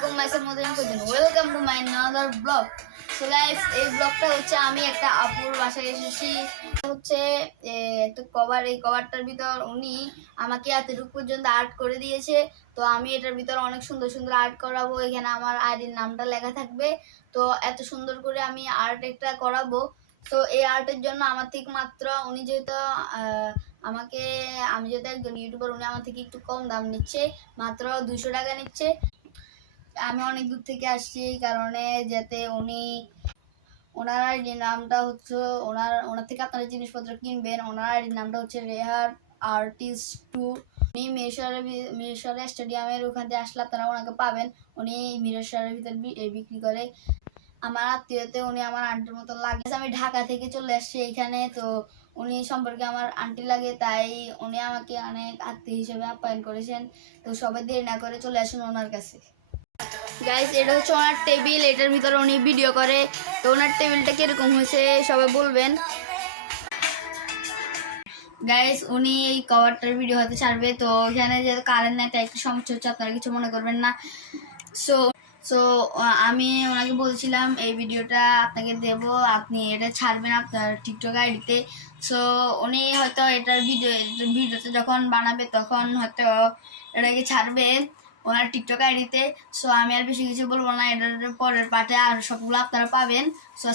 আলাইকুম welcome to my another blog. So guys, এই ব্লগটা হচ্ছে আমি একটা আপুর বাসায় এসেছি। হচ্ছে একটা কভার, এই কভারটার ভিতর উনি আমাকে এতটুকু পর্যন্ত আর্ট করে দিয়েছে। তো আমি এটার ভিতর অনেক সুন্দর সুন্দর আর্ট করাবো। এখানে আমার আইডির নামটা লেখা থাকবে। তো এত সুন্দর করে আমি আর্ট একটা করাবো। তো এই আর্টের জন্য আমার থেকে মাত্র উনি যেহেতু আমাকে, আমি যেহেতু একজন ইউটিউবার, উনি আমার থেকে একটু কম দাম নিচ্ছে, মাত্র 200 টাকা নিচ্ছে। আমি অনেক দূর থেকে আসছি এই কারণে, যাতে ওনার আইডির নামটা হচ্ছে, ওনার থেকে আপনারা জিনিসপত্র কিনবেন। ওনার আইডির নামটা হচ্ছে রেহার আর্টিস্ট 2। উনি মিরসরাই স্টেডিয়ামের ওখান থেকে আসলে আপনারা ওনাকে পাবেন। উনি মিরসরাইয়ের ভিতর বিক্রি করে। আমার আত্মীয়তে উনি আমার আন্টির মতো লাগে। আমি ঢাকা থেকে চলে আসছি এইখানে। তো উনি সম্পর্কে আমার আন্টি লাগে, তাই উনি আমাকে অনেক আত্মীয় হিসেবে আপ্যায়ন করেছেন। তো সবাই দেরি না করে চলে আসুন ওনার কাছে। গাইস, এটা হচ্ছে ওনার টেবিল, এটার ভিতরে উনি ভিডিও করে। তো ওনার টেবিলটা কিরকম হয়েছে সবাই বলবেন। গাইস, উনি এই কভারটার ভিডিও হতে ছাড়বে। তো এখানে যেহেতু কারেন্ট নেই, তাই একটু সমস্যা হচ্ছে, আপনারা কিছু মনে করবেন না। সো সো আমি ওনাকে বলছিলাম এই ভিডিওটা আপনাকে দেব, আপনি এটা ছাড়বেন আপনার টিকটক আইডিতে। সো উনি হয়তো ভিডিওতে যখন বানাবে তখন হয়তো এটাকে ছাড়বে ওনার টিকটক আইডিতে। সো আমি আর বেশি কিছু বলবো না, এটার পরের পার্টে আর সবগুলো আপনারা পাবেন। সো